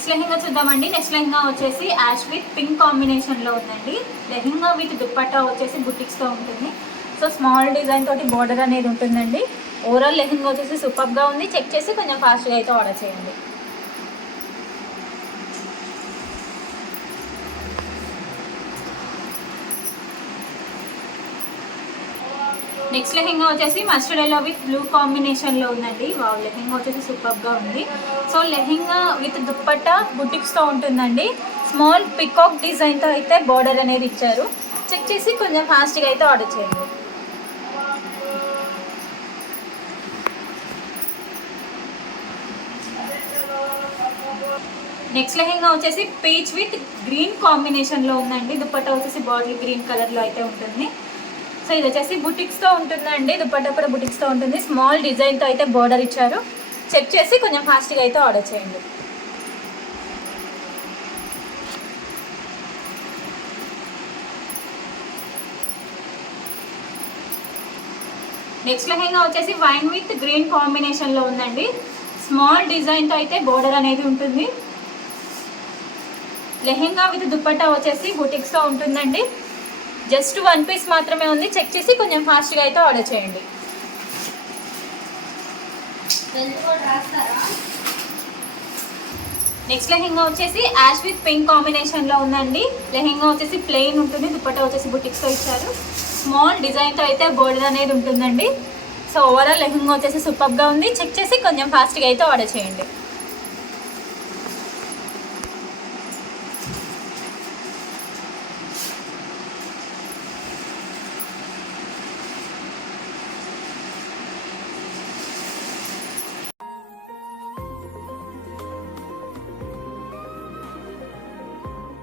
నెక్స్ట్ లెహంగా చూద్దామండి. నెక్స్ట్ లెహంగా వచ్చేసి ash with pink కాంబినేషన్లో ఉందండి. లెహంగా విత్ దుప్పట్టా వచ్చేసి బుటిక్స్తో ఉంటుంది. సో స్మాల్ డిజైన్ తోటి బోర్డర్ అనేది ఉంటుందండి. ఓవరాల్ లెహంగా వచ్చేసి సూపర్గా ఉంది. చెక్ చేసి కొంచెం ఫాస్ట్గా అయితే ఆర్డర్ చేయండి. నెక్స్ట్ లెహంగా వచ్చేసి మస్టర్డ్ ఎల్లో విత్ బ్లూ కాంబినేషన్లో ఉందండి. వావ్, లెహంగా వచ్చేసి సూపర్గా ఉంది. సో లెహంగా విత్ దుప్పట్టా బుటిక్స్తో ఉంటుందండి. స్మాల్ పికాక్ డిజైన్తో అయితే బార్డర్ అనేది ఇచ్చారు. చెక్ చేసి కొంచెం ఫాస్ట్గా అయితే ఆర్డర్ చేయండి. నెక్స్ట్ లెహంగా వచ్చేసి పీచ్ విత్ గ్రీన్ కాంబినేషన్లో ఉందండి. దుప్పట్టా వచ్చేసి బాటిల్ గ్రీన్ కలర్లో అయితే ఉంటుంది. సో ఇది వచ్చేసి బుటిక్స్తో ఉంటుందండి. దుప్పట్టా కూడా బుటిక్స్తో ఉంటుంది. స్మాల్ డిజైన్తో అయితే బార్డర్ ఇచ్చారు. చెక్ చేసి కొంచెం ఫాస్ట్గా అయితే ఆర్డర్ చేయండి. నెక్స్ట్ లెహంగా వచ్చేసి వైన్ విత్ గ్రీన్ కాంబినేషన్లో ఉందండి. స్మాల్ డిజైన్తో అయితే బార్డర్ అనేది ఉంటుంది. లెహంగా విత్ దుప్పట్టా వచ్చేసి బుటిక్స్తో ఉంటుందండి. జస్ట్ 1 పీస్ మాత్రమే ఉంది. చెక్ చేసి కొంచెం ఫాస్ట్గా అయితే ఆర్డర్ చేయండి. నెక్స్ట్ లెహంగా వచ్చేసి యాష్ విత్ పింక్ కాంబినేషన్లో ఉందండి. లెహంగా వచ్చేసి ప్లెయిన్ ఉంటుంది. దుప్పట్టా వచ్చేసి బుటిక్స్తో ఇచ్చారు. స్మాల్ డిజైన్తో అయితే బోర్డర్ అనేది ఉంటుందండి. సో ఓవరాల్ లెహంగా వచ్చేసి సూపర్గా ఉంది. చెక్ చేసి కొంచెం ఫాస్ట్గా అయితే ఆర్డర్ చేయండి.